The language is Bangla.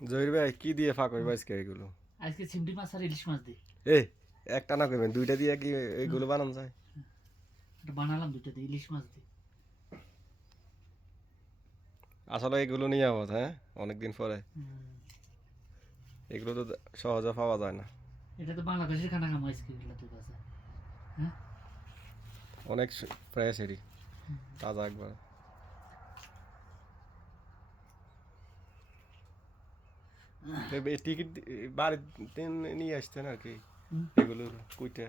জহির ভাই কি দিয়ে ফাঁক হইব আজকে এগুলো? আজকে চিংড়ি মাছ আর ইলিশ মাছ দিয়ে এই একটা না করবেন, দুইটা দিয়ে কি এইগুলো বানানো যায়? এটা বানালাম, দুটো দিয়ে ইলিশ মাছ দিয়ে। আসলে এগুলো নিয়ে আবার হ্যাঁ অনেকদিন পরে এগুলো তো সহজে পাওয়া যায় না। এটা তো বাংলাদেশের খানা খামো আজকে, এগুলো তোর কাছে। হ্যাঁ, অনেক ফ্রেশ এরি, তাজা একবার। টিকিট বাড়িতে নিয়ে আসতেন আর কি এগুলোর কুইটা।